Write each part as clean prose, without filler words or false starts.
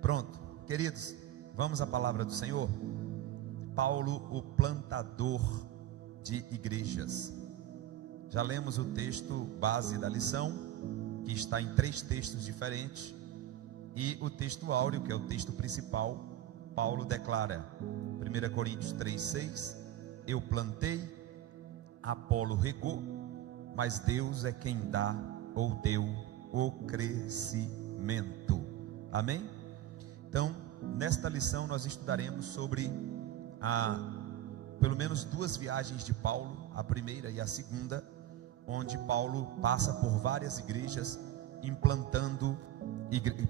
Pronto, queridos, vamos à palavra do Senhor. Paulo, o plantador de igrejas. Já lemos o texto base da lição, que está em 3 textos diferentes, e o texto áureo, que é o texto principal. Paulo declara, 1 Coríntios 3:6, eu plantei, Apolo regou, mas Deus é quem dá ou deu o crescimento. Amém? Então, nesta lição nós estudaremos sobre pelo menos 2 viagens de Paulo, a primeira e a segunda, onde Paulo passa por várias igrejas,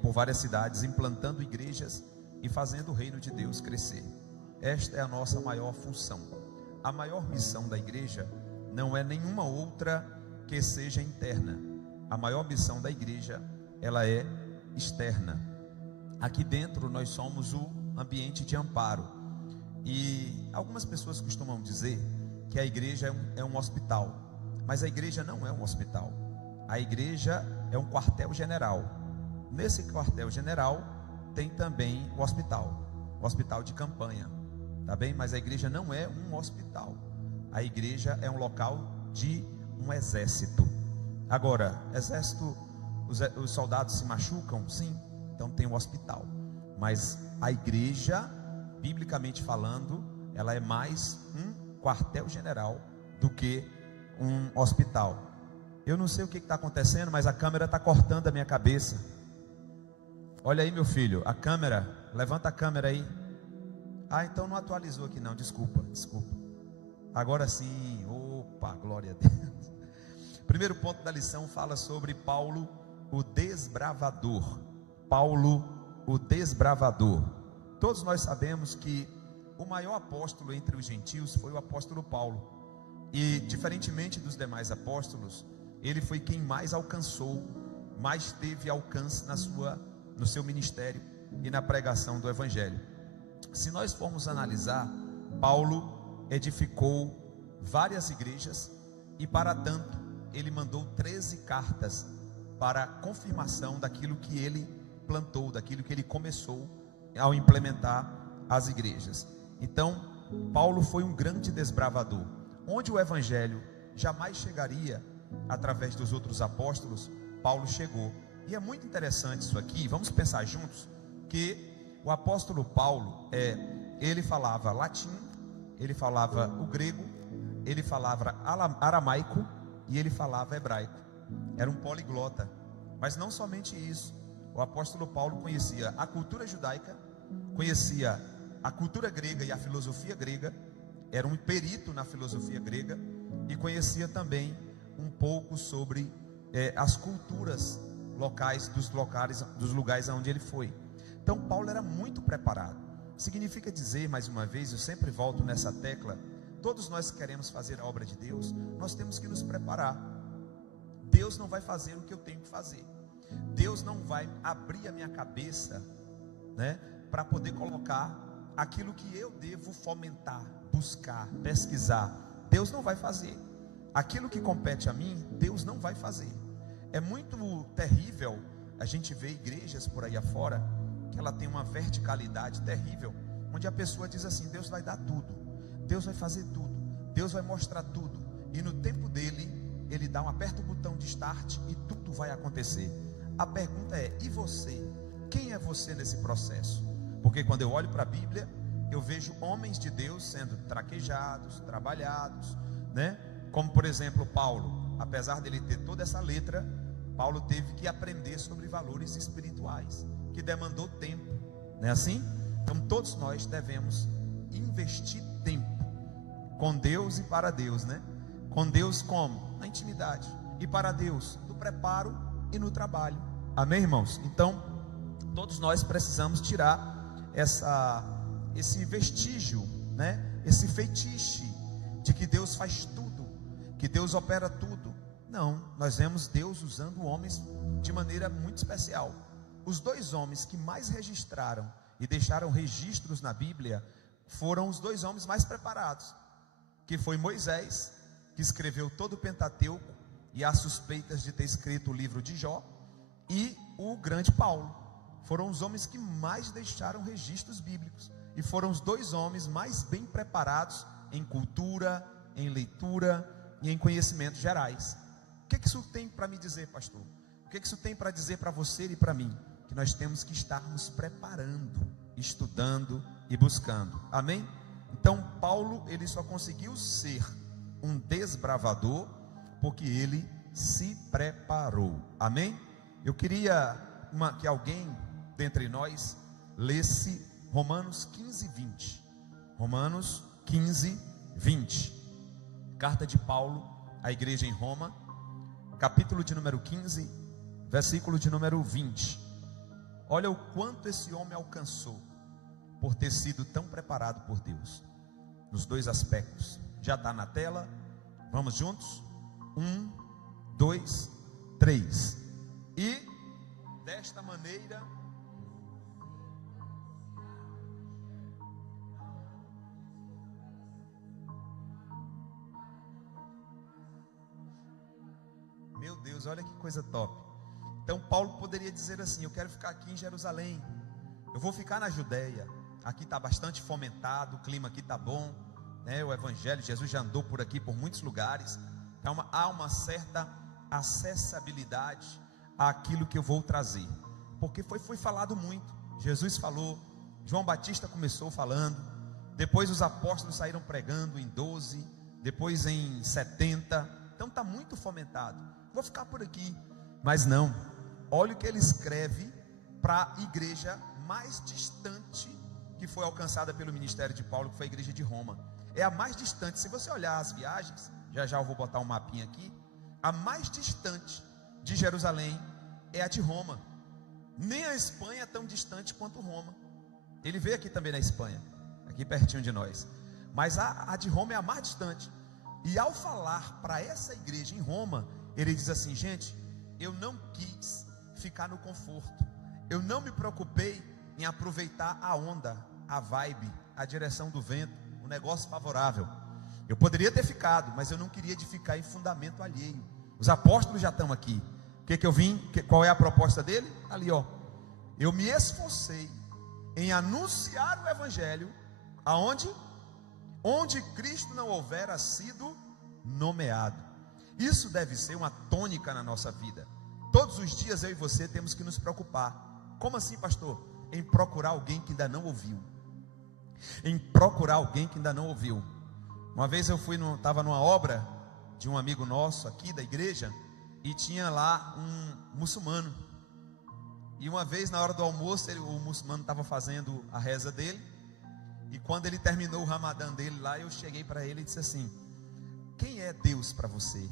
por várias cidades, implantando igrejas e fazendo o reino de Deus crescer. Esta é a nossa maior função. A maior missão da igreja não é nenhuma outra que seja interna. A maior missão da igreja, ela é externa. Aqui dentro nós somos o ambiente de amparo. E algumas pessoas costumam dizer que a igreja é um hospital. Mas a igreja não é um hospital. A igreja é um quartel-general. Nesse quartel-general tem também o hospital de campanha, tá bem? Mas a igreja não é um hospital. A igreja é um local de um exército. Agora, exército, os soldados se machucam? Sim, então tem um hospital. Mas a igreja, biblicamente falando, ela é mais um quartel-general do que um hospital. Eu não sei o que está acontecendo, mas a câmera está cortando a minha cabeça. Olha aí, meu filho, a câmera, levanta a câmera aí. Então não atualizou aqui não, desculpa. Agora sim, opa, glória a Deus. Primeiro ponto da lição fala sobre Paulo, o desbravador. Paulo, o desbravador. Todos nós sabemos que o maior apóstolo entre os gentios foi o apóstolo Paulo. E diferentemente dos demais apóstolos, ele foi quem mais alcançou, mais teve alcance no seu ministério e na pregação do evangelho. Se nós formos analisar, Paulo edificou várias igrejas e, para tanto, ele mandou 13 cartas para confirmação daquilo que ele plantou, daquilo que ele começou ao implementar as igrejas. Então, Paulo foi um grande desbravador. Onde o evangelho jamais chegaria através dos outros apóstolos, Paulo chegou. E é muito interessante isso aqui. Vamos pensar juntos que o apóstolo Paulo, ele falava latim, ele falava o grego, ele falava aramaico e ele falava hebraico. Era um poliglota. Mas não somente isso. O apóstolo Paulo conhecia a cultura judaica, conhecia a cultura grega e a filosofia grega, era um perito na filosofia grega e conhecia também um pouco sobre as culturas locais dos lugares aonde ele foi. Então Paulo era muito preparado. Significa dizer, mais uma vez, eu sempre volto nessa tecla, todos nós que queremos fazer a obra de Deus, nós temos que nos preparar. Deus não vai fazer o que eu tenho que fazer. Deus não vai abrir a minha cabeça, para poder colocar aquilo que eu devo fomentar, buscar, pesquisar. Deus não vai fazer. Aquilo que compete a mim, Deus não vai fazer. É muito terrível a gente ver igrejas por aí afora, que ela tem uma verticalidade terrível, onde a pessoa diz assim: Deus vai dar tudo, Deus vai fazer tudo, Deus vai mostrar tudo, e no tempo dele, ele aperta o botão de start e tudo vai acontecer. A pergunta é: e você? Quem é você nesse processo? Porque quando eu olho para a Bíblia, eu vejo homens de Deus sendo traquejados, trabalhados, como por exemplo Paulo. Apesar dele ter toda essa letra, Paulo teve que aprender sobre valores espirituais, que demandou tempo, não é assim? Então todos nós devemos investir tempo com Deus e para Deus, Com Deus como? Na intimidade, e para Deus no preparo e no trabalho. Amém, irmãos? Então todos nós precisamos tirar esse vestígio, esse fetiche de que Deus faz tudo, que Deus opera tudo. Não, nós vemos Deus usando homens de maneira muito especial. Os 2 homens que mais registraram e deixaram registros na Bíblia foram os 2 homens mais preparados, que foi Moisés, que escreveu todo o Pentateuco e há suspeitas de ter escrito o livro de Jó, e o grande Paulo. foram os homens que mais deixaram registros bíblicos, e foram os 2 homens mais bem preparados em cultura, em leitura e em conhecimentos gerais. O que isso tem para me dizer, pastor? O que isso tem para dizer para você e para mim? Que nós temos que estar nos preparando, estudando e buscando. Amém? Então Paulo, ele só conseguiu ser um desbravador porque ele se preparou. Amém? Eu queria que alguém dentre nós lesse Romanos 15, 20. Romanos 15, 20. Carta de Paulo à igreja em Roma, capítulo de número 15, versículo de número 20. Olha o quanto esse homem alcançou por ter sido tão preparado por Deus, nos 2 aspectos. Já está na tela, vamos juntos? 1, 2, 3. E desta maneira, meu Deus, olha que coisa top. Então Paulo poderia dizer assim: eu quero ficar aqui em Jerusalém, eu vou ficar na Judéia, aqui está bastante fomentado, o clima aqui está bom, né? O evangelho, Jesus já andou por aqui, por muitos lugares, então há uma certa acessibilidade àquilo que eu vou trazer, porque foi falado muito. Jesus falou, João Batista começou falando, depois os apóstolos saíram pregando em 12, depois em 70, então está muito fomentado. Vou ficar por aqui, mas não. Olha o que ele escreve para a igreja mais distante que foi alcançada pelo ministério de Paulo, que foi a igreja de Roma. É a mais distante. Se você olhar as viagens, já eu vou botar um mapinha aqui, a mais distante de Jerusalém é a de Roma. Nem a Espanha é tão distante quanto Roma. Ele veio aqui também na Espanha, aqui pertinho de nós, mas a de Roma é a mais distante. E ao falar para essa igreja em Roma, ele diz assim: gente, eu não quis ficar no conforto, eu não me preocupei em aproveitar a onda, a vibe, a direção do vento, o negócio favorável. Eu poderia ter ficado, mas eu não queria de ficar em fundamento alheio. Os apóstolos já estão aqui. O que eu vim? Qual é a proposta dele? Ali, ó. Eu me esforcei em anunciar o evangelho aonde? Onde Cristo não houvera sido nomeado. Isso deve ser uma tônica na nossa vida. Todos os dias eu e você temos que nos preocupar. Como assim, pastor? Em procurar alguém que ainda não ouviu. Em procurar alguém que ainda não ouviu. Uma vez eu estava numa obra de um amigo nosso aqui da igreja, e tinha lá um muçulmano. E uma vez na hora do almoço, o muçulmano estava fazendo a reza dele, e quando ele terminou o ramadã dele lá, eu cheguei para ele e disse assim: quem é Deus para você?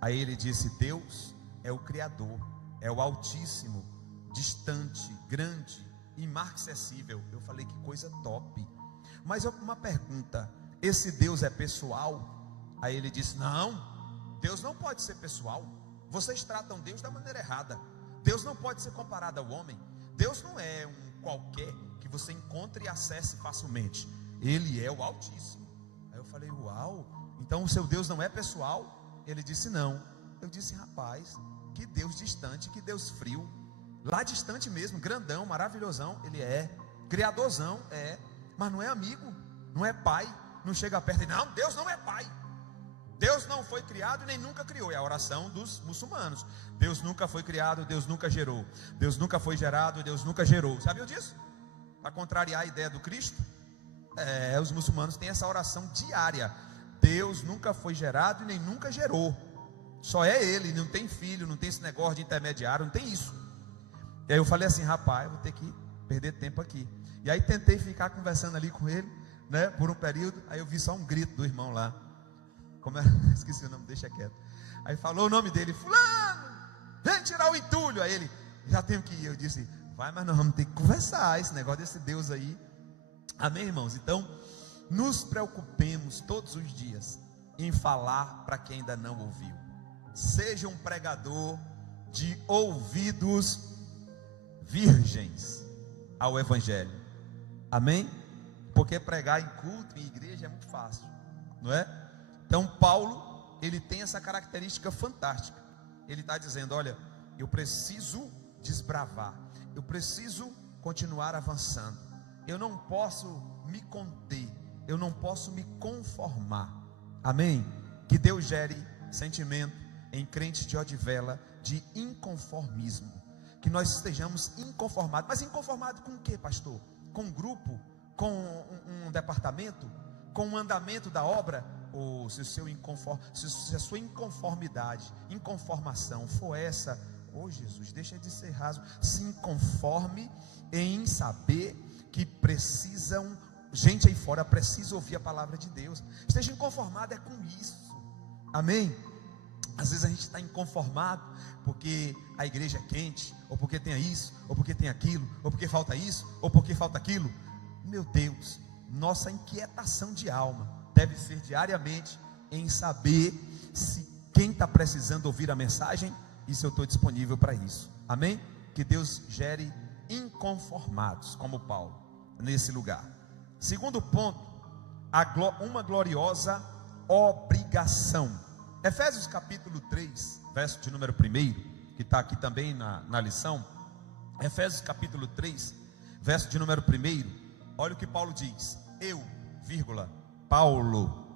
Aí ele disse: Deus é o Criador, é o Altíssimo, distante, grande, inacessível. Eu falei: que coisa top. Mas uma pergunta: esse Deus é pessoal? Aí ele disse: não, Deus não pode ser pessoal. Vocês tratam Deus da maneira errada. Deus não pode ser comparado ao homem. Deus não é um qualquer que você encontre e acesse facilmente. Ele é o Altíssimo. Aí eu falei: uau, então o seu Deus não é pessoal? Ele disse: não. Eu disse: rapaz, que Deus distante, que Deus frio. Lá distante mesmo, grandão, maravilhosão. Ele é criadorzão, é, mas não é amigo, não é pai. Não chega perto e não, Deus não é pai. Deus não foi criado e nem nunca criou. É a oração dos muçulmanos. Deus nunca foi criado, Deus nunca gerou. Deus nunca foi gerado, Deus nunca gerou. Sabiam disso? Para contrariar a ideia do Cristo, os muçulmanos têm essa oração diária. Deus nunca foi gerado e nem nunca gerou. Só é Ele, não tem filho, não tem esse negócio de intermediário, não tem isso. E aí eu falei assim: rapaz, eu vou ter que perder tempo aqui. E aí tentei ficar conversando ali com ele, né, por um período. Aí eu vi só um grito do irmão lá. Como era? Esqueci o nome, deixa quieto. Aí falou o nome dele: fulano, vem tirar o entulho. Aí ele: já tenho que ir. Eu disse: vai, mas nós vamos ter que conversar. Esse negócio desse Deus aí. Amém, irmãos? Então, nos preocupemos todos os dias em falar para quem ainda não ouviu. Seja um pregador de ouvidos virgens ao evangelho. Amém? Porque pregar em culto, em igreja, é muito fácil, não é? Então Paulo, ele tem essa característica fantástica. Ele está dizendo: olha, eu preciso desbravar, eu preciso continuar avançando. Eu não posso me conter, eu não posso me conformar. Amém? Que Deus gere sentimento em crentes de Odivela de inconformismo, que nós estejamos inconformados. Mas inconformado com o que, pastor? Com um grupo? Com um departamento? Com um andamento da obra? Ou se a sua inconformação for essa, Jesus, deixa de ser raso. Se inconforme em saber que precisam, gente aí fora precisa ouvir a palavra de Deus. Esteja inconformado com isso. Amém? Às vezes a gente está inconformado porque a igreja é quente, ou porque tem isso, ou porque tem aquilo, ou porque falta isso, ou porque falta aquilo. Meu Deus, nossa inquietação de alma deve ser diariamente em saber se quem está precisando ouvir a mensagem, e se eu estou disponível para isso. Amém? Que Deus gere inconformados como Paulo nesse lugar. Segundo ponto, uma gloriosa obrigação. Efésios capítulo 3, verso de número 1, que está aqui também na lição. Efésios capítulo 3, verso de número 1. Olha o que Paulo diz: eu, Paulo,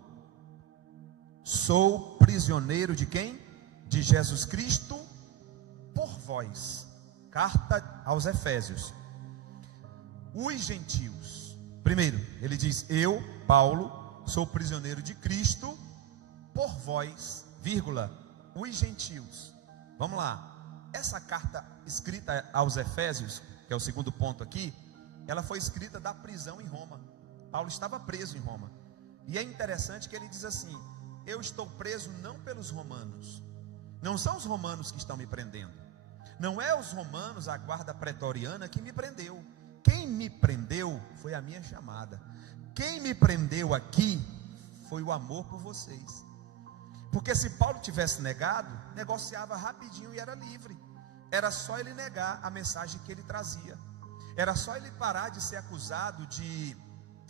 sou prisioneiro de quem? De Jesus Cristo, por vós. Carta aos Efésios. Os gentios. Primeiro, ele diz: eu, Paulo, sou prisioneiro de Cristo, por vós, os gentios. Vamos lá. Essa carta escrita aos Efésios, que é o segundo ponto aqui, ela foi escrita da prisão em Roma. Paulo estava preso em Roma. E é interessante que ele diz assim: eu estou preso não pelos romanos. Não são os romanos que estão me prendendo. Não é os romanos, a guarda pretoriana, que me prendeu. Quem me prendeu foi a minha chamada. Quem me prendeu aqui foi o amor por vocês. Porque se Paulo tivesse negado, negociava rapidinho e era livre. Era só ele negar a mensagem que ele trazia. Era só ele parar de ser acusado de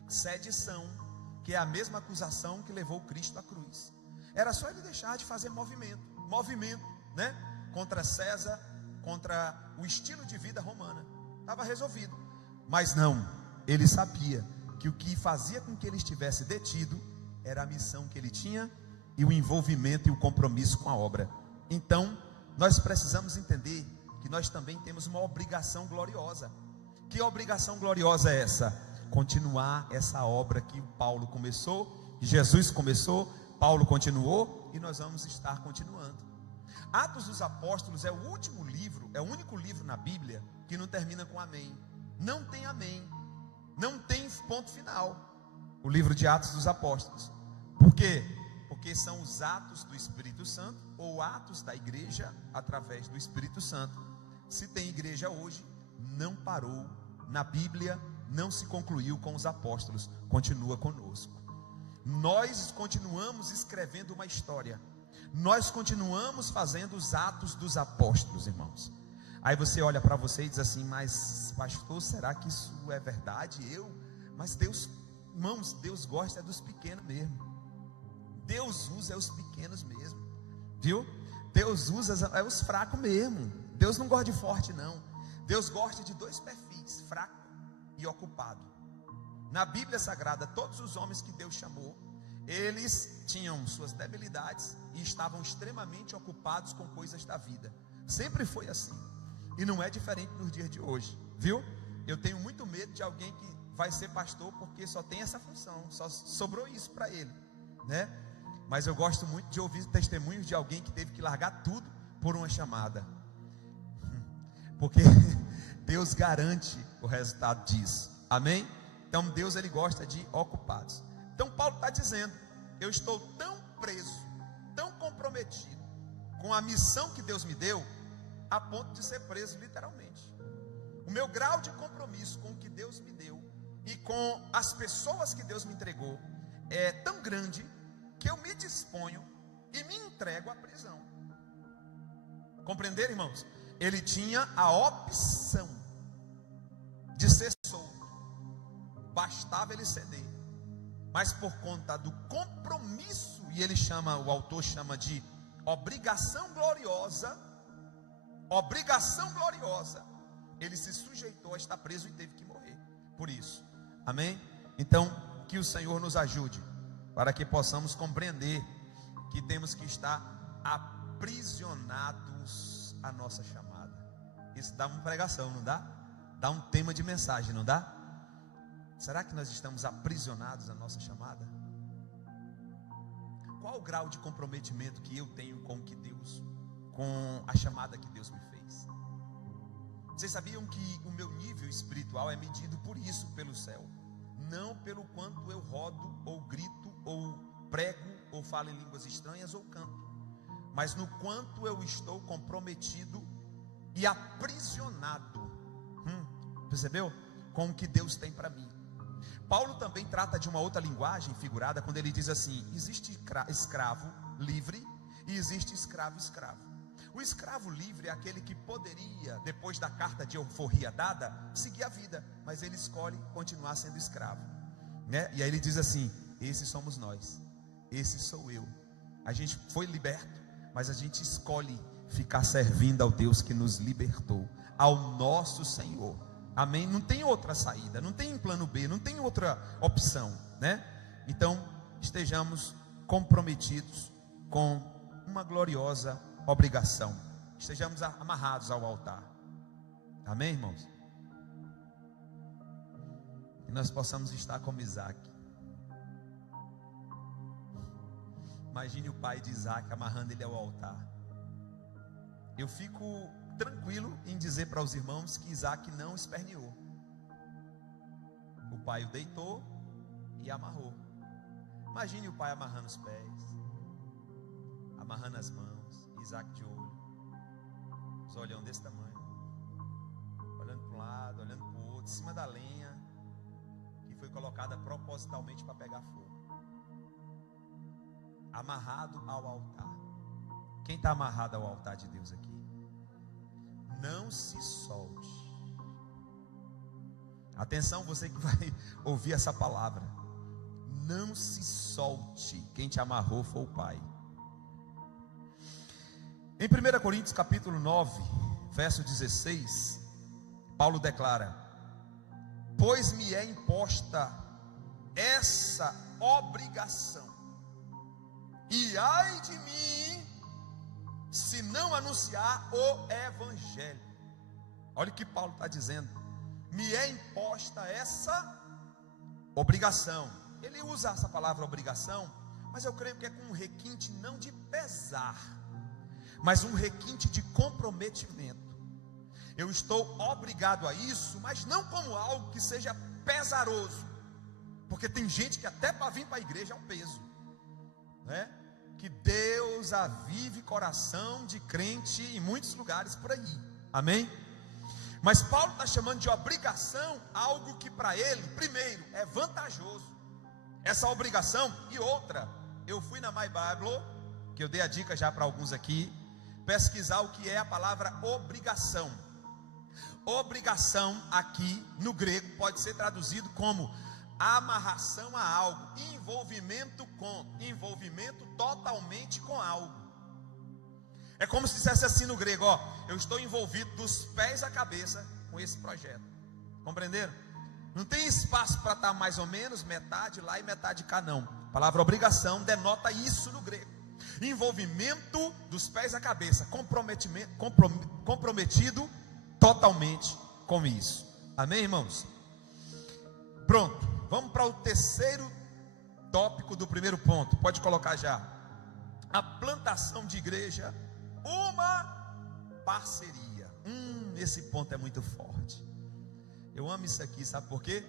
sedição, que é a mesma acusação que levou Cristo à cruz. Era só ele deixar de fazer movimento, né? Contra César, contra o estilo de vida romana. Estava resolvido. Mas não, ele sabia que o que fazia com que ele estivesse detido era a missão que ele tinha e o envolvimento e o compromisso com a obra. Então, nós precisamos entender que nós também temos uma obrigação gloriosa. Que obrigação gloriosa é essa? Continuar essa obra que Paulo começou, que Jesus começou, Paulo continuou, e nós vamos estar continuando. Atos dos Apóstolos é o último livro, é o único livro na Bíblia que não termina com amém. Não tem amém, não tem ponto final. O livro de Atos dos Apóstolos. Por quê? Porque são os atos do Espírito Santo, ou atos da igreja através do Espírito Santo. Se tem igreja hoje, não parou na Bíblia, não se concluiu com os apóstolos, continua conosco. Nós continuamos escrevendo uma história. Nós continuamos fazendo os atos dos apóstolos, irmãos. Aí você olha para você e diz assim: mas pastor, será que isso é verdade? Mas Deus, irmãos, Deus gosta dos pequenos mesmo. Deus usa os pequenos mesmo, viu? Deus usa os fracos mesmo. Deus não gosta de forte, não. Deus gosta de dois perfis, fraco e ocupado. Na Bíblia Sagrada, todos os homens que Deus chamou, eles tinham suas debilidades e estavam extremamente ocupados com coisas da vida. Sempre foi assim. E não é diferente nos dias de hoje, viu? Eu tenho muito medo de alguém que vai ser pastor porque só tem essa função, só sobrou isso para ele, né? Mas eu gosto muito de ouvir testemunhos de alguém que teve que largar tudo por uma chamada. Porque Deus garante o resultado disso. Amém? Então Deus, ele gosta de ocupados. Então Paulo está dizendo: eu estou tão preso, tão comprometido com a missão que Deus me deu, a ponto de ser preso literalmente. O meu grau de compromisso com o que Deus me deu e com as pessoas que Deus me entregou é tão grande que eu me disponho e me entrego à prisão. Compreenderam, irmãos? Ele tinha a opção de ser solto, bastava ele ceder. Mas por conta do compromisso, e ele chama, o autor chama de obrigação gloriosa, ele se sujeitou a estar preso e teve que morrer por isso. Amém? Então, que o Senhor nos ajude para que possamos compreender que temos que estar aprisionados à nossa chamada. Isso dá uma pregação, não dá? Dá um tema de mensagem, não dá? Será que nós estamos aprisionados à nossa chamada? Qual o grau de comprometimento que eu tenho com a chamada que Deus me fez? Vocês sabiam que o meu nível espiritual é medido por isso, pelo céu? Não pelo quanto eu rodo, ou grito, ou prego, ou falo em línguas estranhas, ou canto, mas no quanto eu estou comprometido e aprisionado, percebeu? Com o que Deus tem para mim. Paulo também trata de uma outra linguagem figurada, quando ele diz assim: existe escravo livre e existe escravo. O escravo livre é aquele que poderia, depois da carta de alforria dada, seguir a vida, mas ele escolhe continuar sendo escravo, né? E aí ele diz assim: esses somos nós, esse sou eu. A gente foi liberto, mas a gente escolhe ficar servindo ao Deus que nos libertou, ao nosso Senhor. Amém? Não tem outra saída, não tem plano B, não tem outra opção, né? Então, estejamos comprometidos com uma gloriosa obrigação. Estejamos amarrados ao altar. Amém, irmãos? Que nós possamos estar como Isaac. Imagine o pai de Isaac amarrando ele ao altar. Eu fico tranquilo em dizer para os irmãos que Isaac não esperneou. O pai o deitou e amarrou. Imagine o pai amarrando os pés, amarrando as mãos, Isaac de olho, os olhão desse tamanho, olhando para um lado, olhando para o outro, em cima da lenha que foi colocada propositalmente para pegar fogo, amarrado ao altar. Quem está amarrado ao altar de Deus aqui? Não se solte. Atenção, você que vai ouvir essa palavra. Não se solte. Quem te amarrou foi o Pai. Em 1 Coríntios capítulo 9, verso 16, Paulo declara: pois me é imposta essa obrigação, e ai de mim se não anunciar o evangelho. Olha o que Paulo está dizendo: me é imposta essa obrigação. Ele usa essa palavra obrigação, mas eu creio que é com um requinte não de pesar, mas um requinte de comprometimento. Eu estou obrigado a isso, mas não como algo que seja pesaroso, porque tem gente que até para vir para a igreja é um peso, né? Que Deus avive coração de crente em muitos lugares por aí, amém? Mas Paulo está chamando de obrigação algo que para ele, primeiro, é vantajoso, essa obrigação. E outra, eu fui na My Bible, que eu dei a dica já para alguns aqui, pesquisar o que é a palavra obrigação. Obrigação aqui no grego pode ser traduzido como amarração a algo, envolvimento totalmente com algo. É como se dissesse assim no grego: ó, eu estou envolvido dos pés à cabeça com esse projeto. Compreenderam? Não tem espaço para estar mais ou menos metade lá e metade cá, não. A palavra obrigação denota isso no grego: envolvimento dos pés à cabeça, comprometido totalmente com isso. Amém, irmãos? Pronto. Vamos para o terceiro tópico do primeiro ponto. Pode colocar já. A plantação de igreja, uma parceria. Esse ponto é muito forte. Eu amo isso aqui, sabe por quê?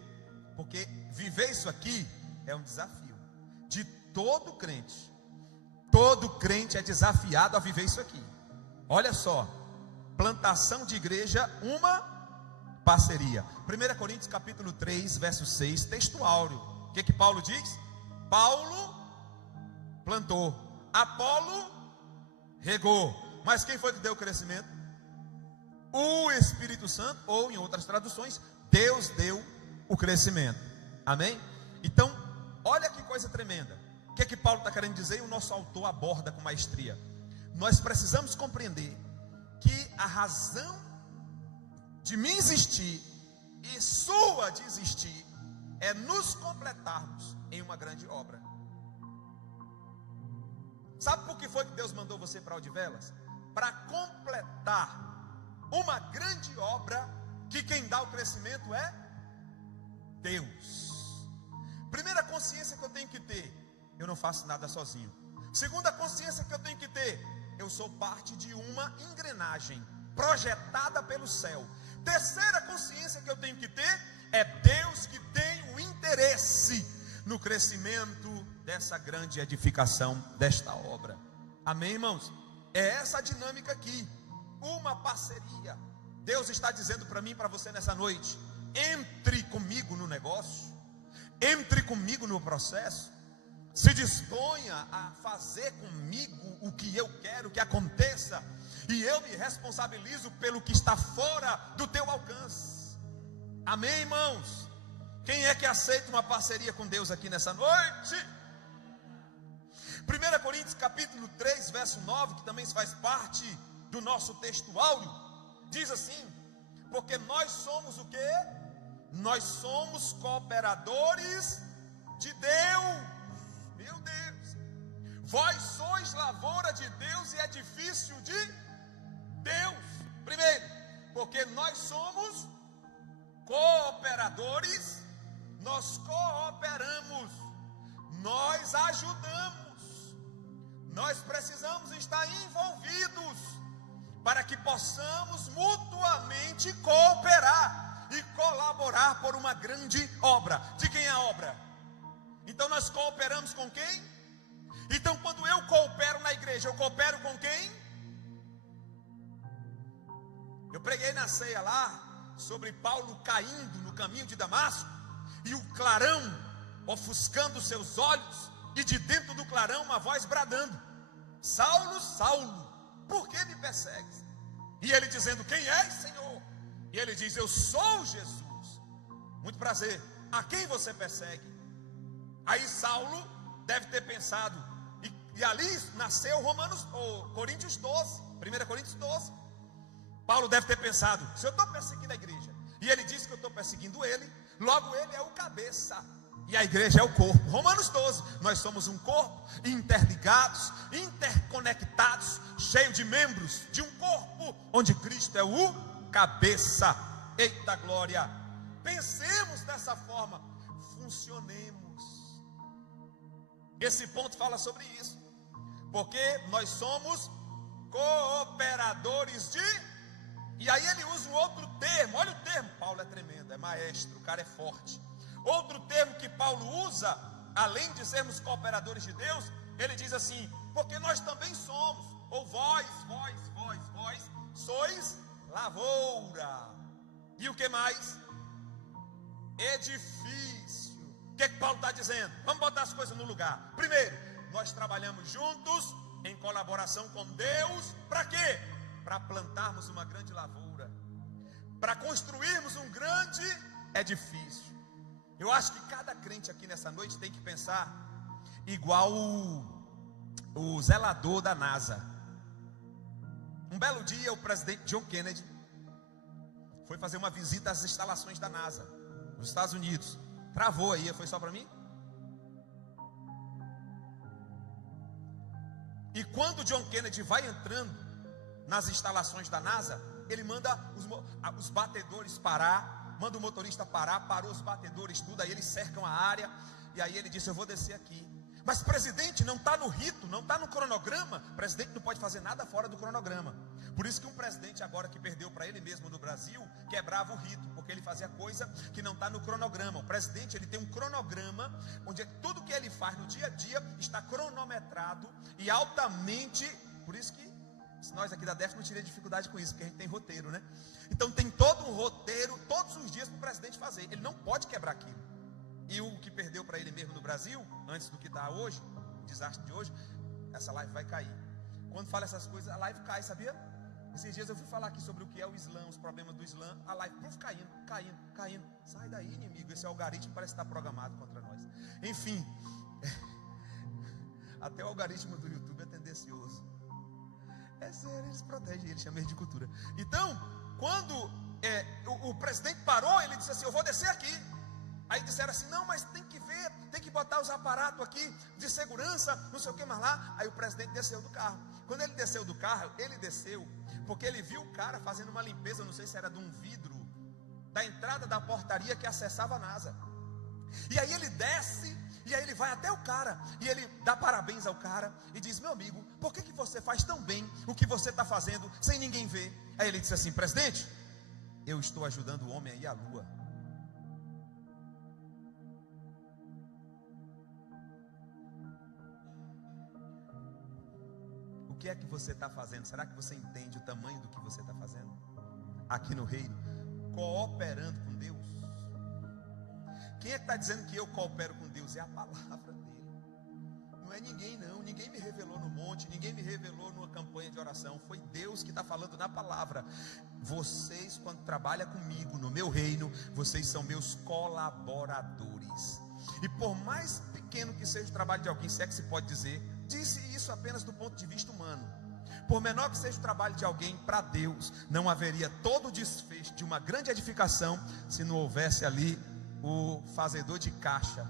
Porque viver isso aqui é um desafio de todo crente. Todo crente é desafiado a viver isso aqui. Olha só. Plantação de igreja, uma parceria. 1 Coríntios capítulo 3, verso 6, texto áureo. O que Paulo diz? Paulo plantou, Apolo regou, mas quem foi que deu o crescimento? O Espírito Santo, ou em outras traduções, Deus deu o crescimento. Amém? Então, olha que coisa tremenda. O que Paulo está querendo dizer? E o nosso autor aborda com maestria. Nós precisamos compreender que a razão de mim existir e sua de existir é nos completarmos em uma grande obra. Sabe por que foi que Deus mandou você para Odivelas? Para completar uma grande obra, que quem dá o crescimento é Deus. Primeira consciência que eu tenho que ter: eu não faço nada sozinho. Segunda consciência que eu tenho que ter: eu sou parte de uma engrenagem projetada pelo céu. Terceira consciência que eu tenho que ter: é Deus que tem o interesse no crescimento dessa grande edificação, desta obra. Amém, irmãos? É essa a dinâmica aqui, uma parceria. Deus está dizendo para mim e para você nessa noite: entre comigo no negócio, entre comigo no processo, se disponha a fazer comigo o que eu quero que aconteça, e eu me responsabilizo pelo que está fora do teu alcance. Amém, irmãos? Quem é que aceita uma parceria com Deus aqui nessa noite? 1 Coríntios capítulo 3, verso 9, que também faz parte do nosso texto áureo, diz assim: porque nós somos o quê? Nós somos cooperadores de Deus. Meu Deus! Vós sois lavoura de Deus e edifício de Deus. Primeiro, porque nós somos cooperadores, nós cooperamos, nós ajudamos, nós precisamos estar envolvidos para que possamos mutuamente cooperar e colaborar por uma grande obra. De quem é a obra? Então nós cooperamos com quem? Então quando eu coopero na igreja, eu coopero com quem? Eu preguei na ceia lá sobre Paulo caindo no caminho de Damasco, e o clarão ofuscando seus olhos, e de dentro do clarão uma voz bradando: Saulo, Saulo, por que me persegues? E ele dizendo: quem és, Senhor? E ele diz: eu sou Jesus. Muito prazer, a quem você persegue? Aí Saulo deve ter pensado, e ali nasceu Coríntios 12, 1 Coríntios 12. Paulo deve ter pensado: se eu estou perseguindo a igreja, e ele disse que eu estou perseguindo ele, logo ele é o cabeça, e a igreja é o corpo. Romanos 12, nós somos um corpo, interligados, interconectados, cheio de membros, de um corpo, onde Cristo é o cabeça. Eita glória! Pensemos dessa forma, funcionemos. Esse ponto fala sobre isso, porque nós somos cooperadores de... E aí ele usa um outro termo, olha o termo, Paulo é tremendo, é maestro, o cara é forte. Outro termo que Paulo usa, além de sermos cooperadores de Deus, ele diz assim: porque nós também somos, ou vós sois lavoura. E o que mais? Edifício. O que Paulo está dizendo? Vamos botar as coisas no lugar. Primeiro, nós trabalhamos juntos, em colaboração com Deus, para quê? Para plantarmos uma grande lavoura, para construirmos um grande edifício. Eu acho que cada crente aqui nessa noite tem que pensar igual o zelador da NASA. Um belo dia o presidente John Kennedy foi fazer uma visita às instalações da NASA nos Estados Unidos. Travou aí, foi só para mim? E quando John Kennedy vai entrando nas instalações da NASA, ele manda os batedores parar, manda o motorista parar, parou os batedores tudo, aí eles cercam a área, e aí ele disse: eu vou descer aqui. Mas presidente, não está no rito, não está no cronograma. O presidente não pode fazer nada fora do cronograma. Por isso que um presidente agora que perdeu para ele mesmo no Brasil, quebrava o rito, porque ele fazia coisa que não está no cronograma. O presidente, ele tem um cronograma, onde tudo que ele faz no dia a dia está cronometrado e altamente. Por isso que nós aqui da DEF não tiramos dificuldade com isso, porque a gente tem roteiro, né? Então tem todo um roteiro, todos os dias para o presidente fazer. Ele não pode quebrar aquilo. E o que perdeu para ele mesmo no Brasil, antes do que está hoje, o desastre de hoje, essa live vai cair. Quando fala essas coisas, a live cai, sabia? Esses dias eu fui falar aqui sobre o que é o Islã, os problemas do Islã, a live caindo. Sai daí, inimigo, esse algoritmo parece estar programado contra nós. Enfim, até o algoritmo do YouTube é tendencioso. É sério, eles protegem, eles chamam de cultura. Então, quando o presidente parou, ele disse assim: eu vou descer aqui. Aí disseram assim: não, mas tem que ver, tem que botar os aparatos aqui de segurança, não sei o que mais lá. Aí o presidente desceu do carro. Quando ele desceu do carro, ele desceu porque ele viu o cara fazendo uma limpeza, não sei se era de um vidro da entrada da portaria que acessava a NASA. E aí ele desce, e aí ele vai até o cara, e ele dá parabéns ao cara, e diz: meu amigo, por que você faz tão bem o que você está fazendo, sem ninguém ver? Aí ele disse assim: presidente, eu estou ajudando o homem a ir à lua. O que é que você está fazendo? Será que você entende o tamanho do que você está fazendo? Aqui no reino, cooperando com Deus. Quem é que está dizendo que eu coopero com Deus? É a palavra dele. Não é ninguém não, ninguém me revelou no monte, ninguém me revelou numa campanha de oração. Foi Deus que está falando na palavra. Vocês, quando trabalham comigo no meu reino, vocês são meus colaboradores. E por mais pequeno que seja o trabalho de alguém, se é que se pode dizer, disse isso apenas do ponto de vista humano. Por menor que seja o trabalho de alguém, para Deus não haveria todo o desfecho de uma grande edificação se não houvesse ali o fazedor de caixa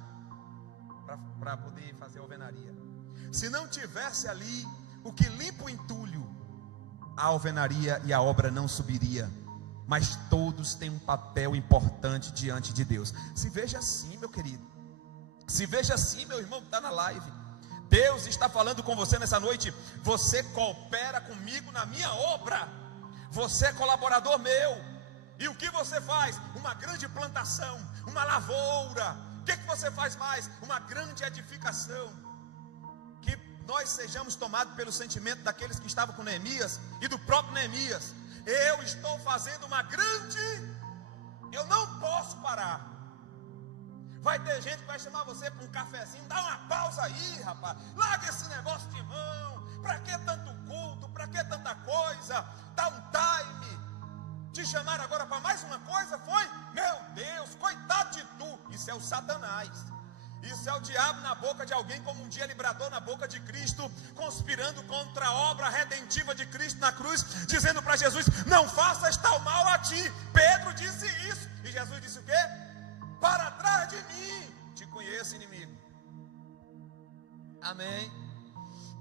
para poder fazer a alvenaria. Se não tivesse ali o que limpa o entulho, a alvenaria e a obra não subiria. Mas todos têm um papel importante diante de Deus. Se veja assim, meu querido. Se veja assim, meu irmão que está na live. Deus está falando com você nessa noite. Você coopera comigo na minha obra. Você é colaborador meu. E o que você faz? Uma grande plantação, uma lavoura. O que você faz mais? Uma grande edificação. Que nós sejamos tomados pelo sentimento daqueles que estavam com Neemias e do próprio Neemias. Eu estou fazendo uma grande... Eu não posso parar. Vai ter gente que vai chamar você para um cafezinho. Dá uma pausa aí, rapaz. Larga esse negócio de mão. Para que tanto culto? Para que tanta coisa? Dá um time. Te chamaram agora para mais uma coisa? Foi? Meu Deus, coitado de tu. Isso é o Satanás. Isso é o diabo na boca de alguém, como um dia ele bradou na boca de Cristo, conspirando contra a obra redentiva de Cristo na cruz, dizendo para Jesus: não faças tal mal a ti. Pedro disse isso. E Jesus disse o quê? Para trás de mim, te conheço, inimigo. Amém.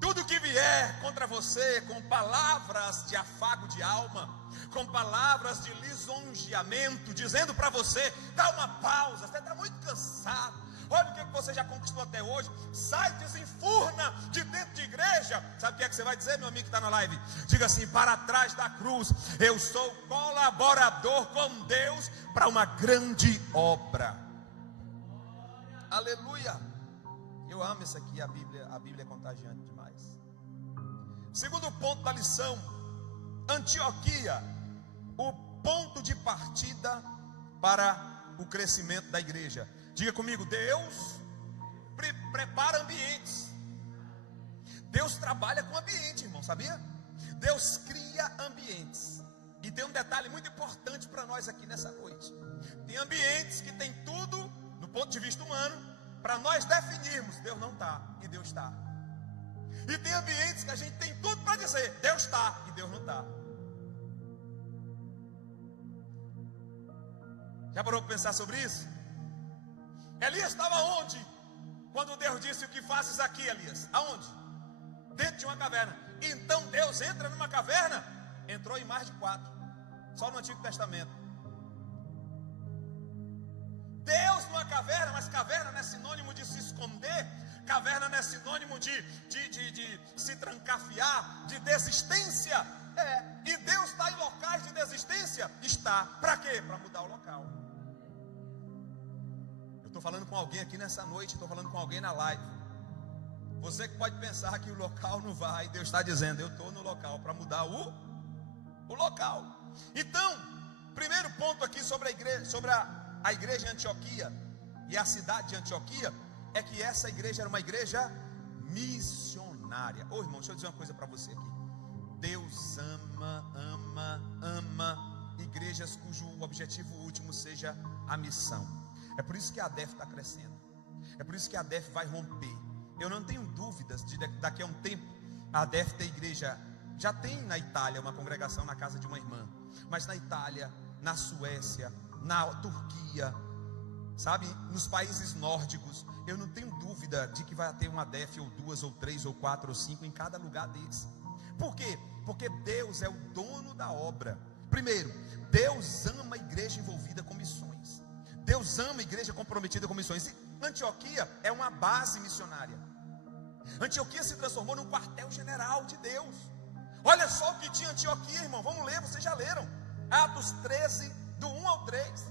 Tudo que vier contra você com palavras de afago de alma, com palavras de lisonjeamento, dizendo para você: dá uma pausa, você está muito cansado, olha o que você já conquistou até hoje, sai, desenfurna de dentro de igreja. Sabe o que é que você vai dizer, meu amigo que está na live? Diga assim: para trás da cruz, eu sou colaborador com Deus para uma grande obra. Aleluia. Eu amo isso aqui, a Bíblia é contagiante demais. Segundo ponto da lição: Antioquia, o ponto de partida para o crescimento da igreja. Diga comigo: Deus prepara ambientes. Deus trabalha com ambiente, irmão, sabia? Deus cria ambientes. E tem um detalhe muito importante para nós aqui nessa noite. Tem ambientes que tem tudo, do ponto de vista humano, para nós definirmos: Deus não está e Deus está. E tem ambientes que a gente tem tudo para dizer: Deus está e Deus não está. Já parou para pensar sobre isso? Elias estava onde? Quando Deus disse: o que fazes aqui, Elias? Aonde? Dentro de uma caverna. Então Deus entra numa caverna? Entrou em mais de 4. Só no Antigo Testamento. Deus numa caverna, mas caverna não é sinônimo de se esconder. Caverna não é sinônimo de se trancafiar, de desistência. E Deus está em locais de desistência? Está. Para quê? Para mudar o local. Estou falando com alguém aqui nessa noite, estou falando com alguém na live. Você que pode pensar que o local não vai, Deus está dizendo: eu estou no local para mudar o local. Então, primeiro ponto aqui sobre a igreja em Antioquia e a cidade de Antioquia, é que essa igreja era uma igreja missionária. Ô irmão, deixa eu dizer uma coisa para você aqui. Deus ama igrejas cujo objetivo último seja a missão. É por isso que a ADEF está crescendo. É por isso que a ADEF vai romper. Eu não tenho dúvidas de daqui a um tempo a ADEF ter igreja. Já tem na Itália uma congregação na casa de uma irmã. Mas na Itália, na Suécia, na Turquia, sabe, nos países nórdicos. Eu não tenho dúvida de que vai ter uma DEF, ou 2, ou 3, ou 4, ou 5 em cada lugar desse. Por quê? Porque Deus é o dono da obra. Primeiro, Deus ama a igreja envolvida com missões. Deus ama a igreja comprometida com missões. E Antioquia é uma base missionária. Antioquia se transformou num quartel-general de Deus. Olha só o que tinha Antioquia, irmão. Vamos ler, vocês já leram. Atos 13, do 1 ao 3.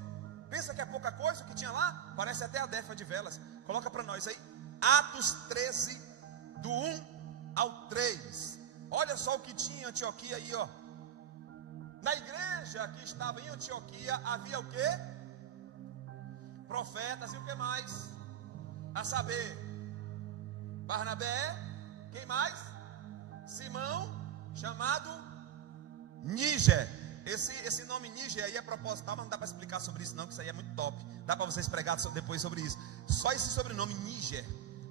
Pensa que é pouca coisa o que tinha lá? Parece até a Defa de Velas. Coloca para nós aí. Atos 13, do 1 ao 3. Olha só o que tinha em Antioquia aí, ó. Na igreja que estava em Antioquia havia o quê? Profetas e o que mais? A saber, Barnabé, quem mais? Simão, chamado Níger. Esse nome Níger aí é proposital, mas não dá para explicar sobre isso não, que isso aí é muito top. Dá para vocês pregar depois sobre isso. Só esse sobrenome Níger.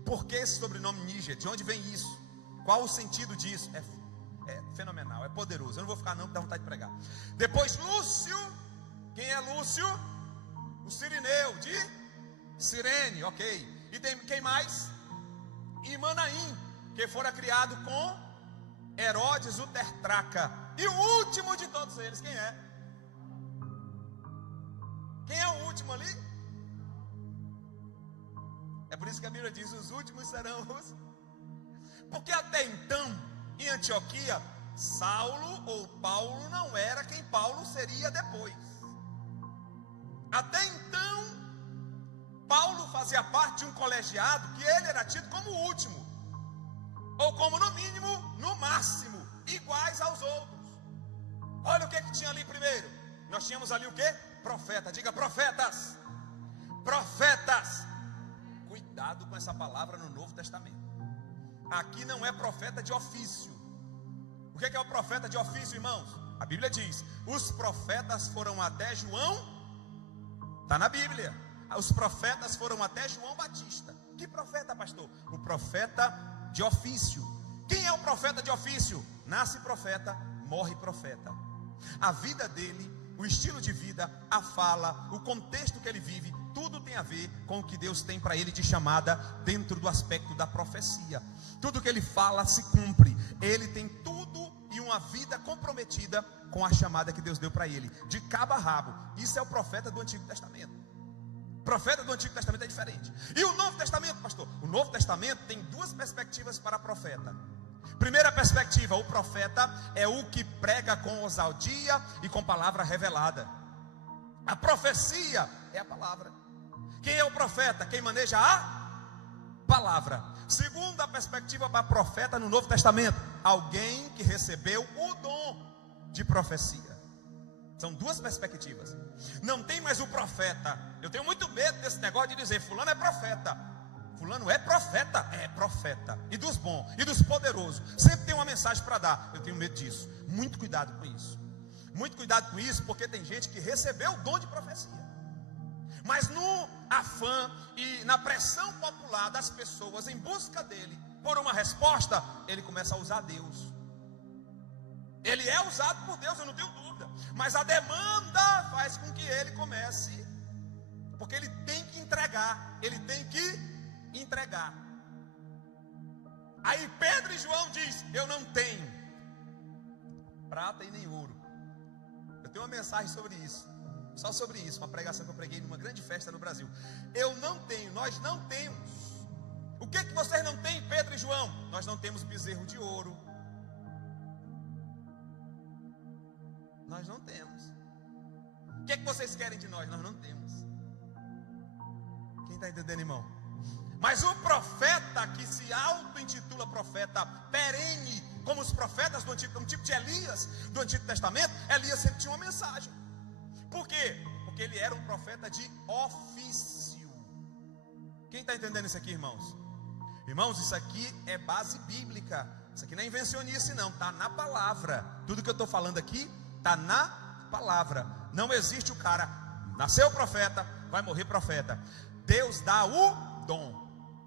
Por que esse sobrenome Níger? De onde vem isso? Qual o sentido disso? É fenomenal, é poderoso. Eu não vou ficar não, que dá vontade de pregar. Depois Lúcio. Quem é Lúcio? O Cirineu de Cirene, ok. E tem quem mais? E Manaim, que fora criado com Herodes o Tetrarca. E o último de todos eles, quem é? Quem é o último ali? É por isso que a Bíblia diz: os últimos serão os. Porque até então, em Antioquia, Saulo ou Paulo não era quem Paulo seria depois. Até então, Paulo fazia parte de um colegiado que ele era tido como o último, ou como no mínimo, no máximo, iguais aos outros. Olha o que tinha ali primeiro. Nós tínhamos ali o que? Profeta. Diga profetas. Profetas. Cuidado com essa palavra no Novo Testamento. Aqui não é profeta de ofício. O que é o profeta de ofício, irmãos? A Bíblia diz: os profetas foram até João. Está na Bíblia. Os profetas foram até João Batista. Que profeta, pastor? O profeta de ofício. Quem é o profeta de ofício? Nasce profeta, morre profeta. A vida dele, o estilo de vida, a fala, o contexto que ele vive, tudo tem a ver com o que Deus tem para ele de chamada dentro do aspecto da profecia. Tudo que ele fala se cumpre. Ele tem tudo e uma vida comprometida com a chamada que Deus deu para ele, de cabo a rabo. Isso é o profeta do Antigo Testamento. O profeta do Antigo Testamento é diferente. E o Novo Testamento, pastor? O Novo Testamento tem duas perspectivas para profeta. Primeira perspectiva: o profeta é o que prega com ousadia e com palavra revelada. A profecia é a palavra. Quem é o profeta? Quem maneja a palavra. Segunda perspectiva para profeta no Novo Testamento: alguém que recebeu o dom de profecia. São duas perspectivas. Não tem mais o profeta. Eu tenho muito medo desse negócio de dizer fulano é profeta. Fulano é profeta. É profeta. E dos bons, e dos poderosos. Sempre tem uma mensagem para dar. Eu tenho medo disso. Muito cuidado com isso. Muito cuidado com isso, porque tem gente que recebeu o dom de profecia, mas no afã e na pressão popular das pessoas em busca dele por uma resposta, ele começa a usar Deus. Ele é usado por Deus, eu não tenho dúvida, mas a demanda faz com que ele comece, porque ele tem que entregar. Ele tem que entregar. Aí Pedro e João diz: eu não tenho prata e nem ouro. Eu tenho uma mensagem sobre isso, só sobre isso, uma pregação que eu preguei numa grande festa no Brasil. Eu não tenho, nós não temos. O que vocês não têm, Pedro e João? Nós não temos bezerro de ouro. Nós não temos. O que vocês querem de nós? Nós não temos. Quem está entendendo, irmão? Mas o profeta que se auto-intitula profeta perene, como os profetas do Antigo, como tipo de Elias do Antigo Testamento, Elias sempre tinha uma mensagem. Por quê? Porque ele era um profeta de ofício. Quem está entendendo isso aqui, irmãos? Irmãos, isso aqui é base bíblica. Isso aqui não é invencionice não, está na palavra. Tudo que eu estou falando aqui está na palavra. Não existe o cara, nasceu profeta, vai morrer profeta. Deus dá o dom.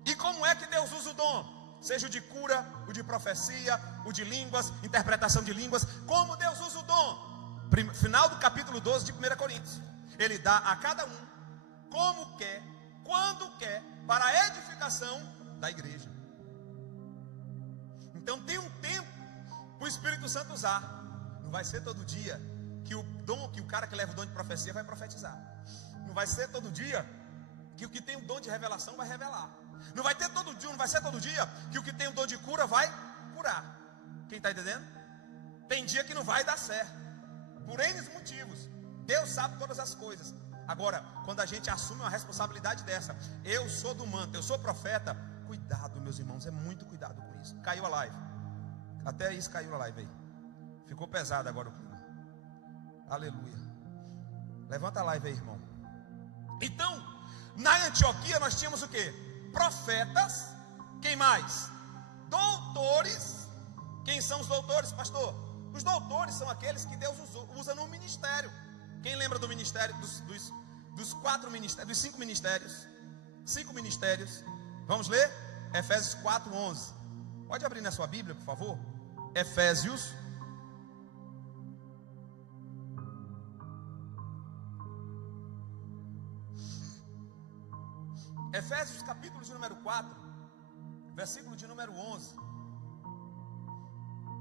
E como é que Deus usa o dom? Seja o de cura, o de profecia, o de línguas, interpretação de línguas. Como Deus usa o dom? final do capítulo 12 de 1 Coríntios. Ele dá a cada um como quer, quando quer, para a edificação da igreja. Então tem um tempo para o Espírito Santo usar. Não vai ser todo dia que o cara que leva o dom de profecia vai profetizar. Não vai ser todo dia que o que tem o dom de revelação vai revelar. Não vai ser todo dia que o que tem o dom de cura vai curar. Quem está entendendo? Tem dia que não vai dar certo, por N motivos. Deus sabe todas as coisas. Agora, quando a gente assume uma responsabilidade dessa, eu sou do manto, eu sou profeta, cuidado, meus irmãos, é muito cuidado com isso. Caiu a live, até isso caiu a live aí. Ficou pesado agora o clima. Aleluia. Levanta a live aí, irmão. Então, na Antioquia nós tínhamos o quê? Profetas. Quem mais? Doutores. Quem são os doutores, pastor? Os doutores são aqueles que Deus usa no ministério. Quem lembra do ministério, dos 4 ministérios, dos 5 ministérios? 5 ministérios. Vamos ler? Efésios 4:11. Pode abrir na sua Bíblia, por favor? Efésios. Efésios capítulo de número 4, versículo de número 11.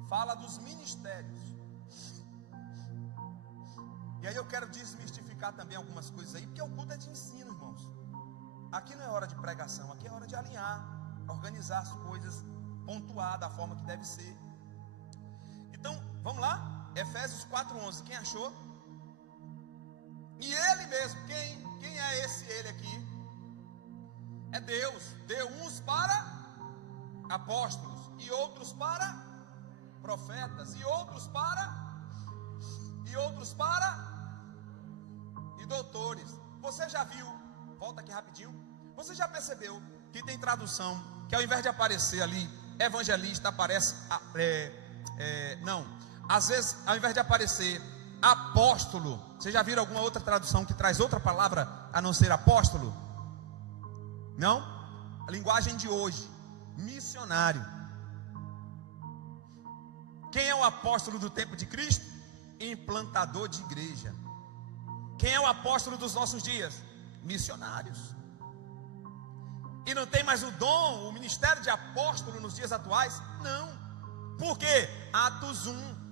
Fala dos ministérios. E aí eu quero desmistificar também algumas coisas aí, porque o culto é de ensino, irmãos. Aqui não é hora de pregação, aqui é hora de alinhar, organizar as coisas, pontuar da forma que deve ser. Então, vamos lá? Efésios 4:11, quem achou? E ele mesmo, quem é esse ele aqui? É Deus. Deu uns para apóstolos, e outros para profetas, e outros para e doutores. Você já viu, volta aqui rapidinho, você já percebeu que tem tradução que ao invés de aparecer ali evangelista, aparece às vezes ao invés de aparecer apóstolo, você já viram alguma outra tradução que traz outra palavra a não ser apóstolo? Não? A linguagem de hoje, missionário. Quem é o apóstolo do tempo de Cristo? Implantador de igreja. Quem é o apóstolo dos nossos dias? Missionários. E não tem mais o dom, o ministério de apóstolo nos dias atuais? Não. Por quê? Atos 1.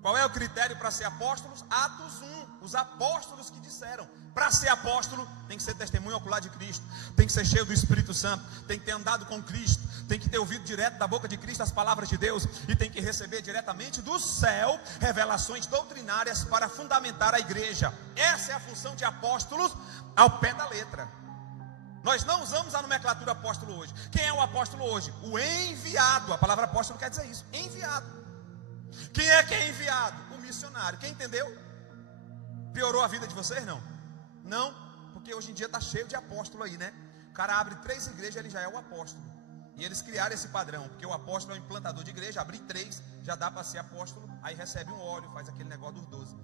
Qual é o critério para ser apóstolos? Atos 1. Os apóstolos que disseram: para ser apóstolo tem que ser testemunho ocular de Cristo, tem que ser cheio do Espírito Santo, tem que ter andado com Cristo, tem que ter ouvido direto da boca de Cristo as palavras de Deus, e tem que receber diretamente do céu revelações doutrinárias para fundamentar a igreja. Essa é a função de apóstolos ao pé da letra. Nós não usamos a nomenclatura apóstolo hoje. Quem é o apóstolo hoje? O enviado. A palavra apóstolo quer dizer isso, enviado. Quem é enviado? O missionário. Quem entendeu? Piorou a vida de vocês? Não, porque hoje em dia está cheio de apóstolo aí, né? O cara abre 3 igrejas, ele já é o apóstolo. E eles criaram esse padrão, porque o apóstolo é o implantador de igreja. Abrir 3, já dá para ser apóstolo. Aí recebe um óleo, faz aquele negócio dos 12.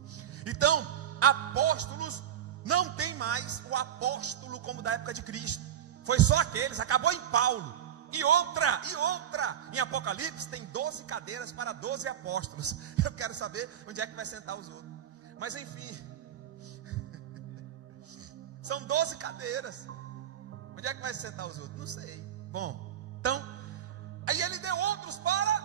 Então, apóstolos, não tem mais o apóstolo como da época de Cristo. Foi só aqueles, acabou em Paulo. E outra, em Apocalipse tem 12 cadeiras para 12 apóstolos. Eu quero saber onde é que vai sentar os outros. Mas enfim, são 12 cadeiras. Onde é que vai sentar os outros? Não sei. Bom, então, aí ele deu outros para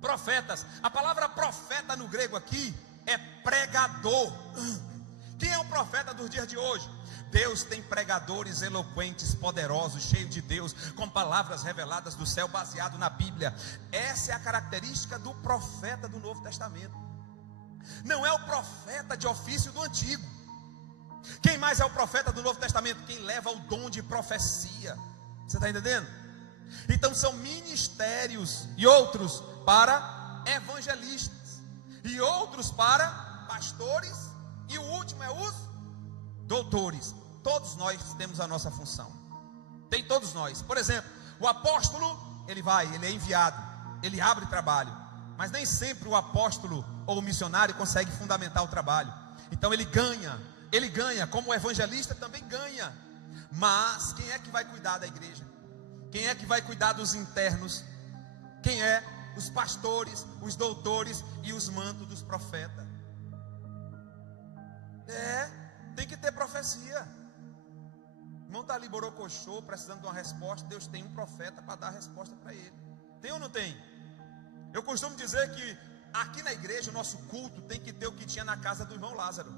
profetas. A palavra profeta no grego aqui é pregador. Quem é o profeta dos dias de hoje? Deus tem pregadores eloquentes, poderosos, cheios de Deus, com palavras reveladas do céu, baseado na Bíblia. Essa é a característica do profeta do Novo Testamento. Não é o profeta de ofício do Antigo. Quem mais é o profeta do Novo Testamento? Quem leva o dom de profecia. Você está entendendo? Então são ministérios, e outros para evangelistas, e outros para pastores, e o último é os doutores. Todos nós temos a nossa função. Tem todos nós. Por exemplo, o apóstolo, ele é enviado, ele abre trabalho, mas nem sempre o apóstolo ou o missionário consegue fundamentar o trabalho. Então ele ganha, como o evangelista também ganha. Mas quem é que vai cuidar da igreja? Quem é que vai cuidar dos internos? Quem é? Os pastores, os doutores e os mantos dos profetas. Tem que ter profecia. O irmão está ali borocochô, precisando de uma resposta. Deus tem um profeta para dar a resposta para ele. Tem ou não tem? Eu costumo dizer que aqui na igreja o nosso culto tem que ter o que tinha na casa do irmão Lázaro.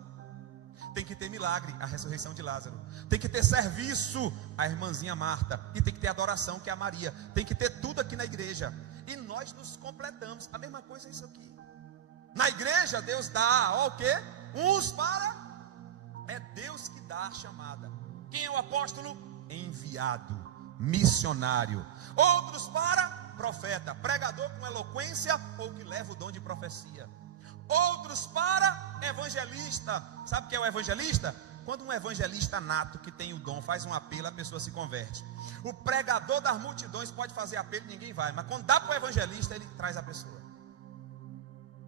Tem que ter milagre, a ressurreição de Lázaro. Tem que ter serviço, a irmãzinha Marta. E tem que ter adoração, que é a Maria. Tem que ter tudo aqui na igreja. E nós nos completamos. A mesma coisa é isso aqui. Na igreja Deus dá, ó, o quê? Uns para... É Deus que dá a chamada. Quem é o apóstolo? Enviado, missionário. Outros para profeta, pregador com eloquência ou que leva o dom de profecia. Outros para evangelista. Sabe o que é o evangelista? Quando um evangelista nato que tem o dom faz um apelo, a pessoa se converte. O pregador das multidões pode fazer apelo e ninguém vai, mas quando dá para o evangelista, ele traz a pessoa.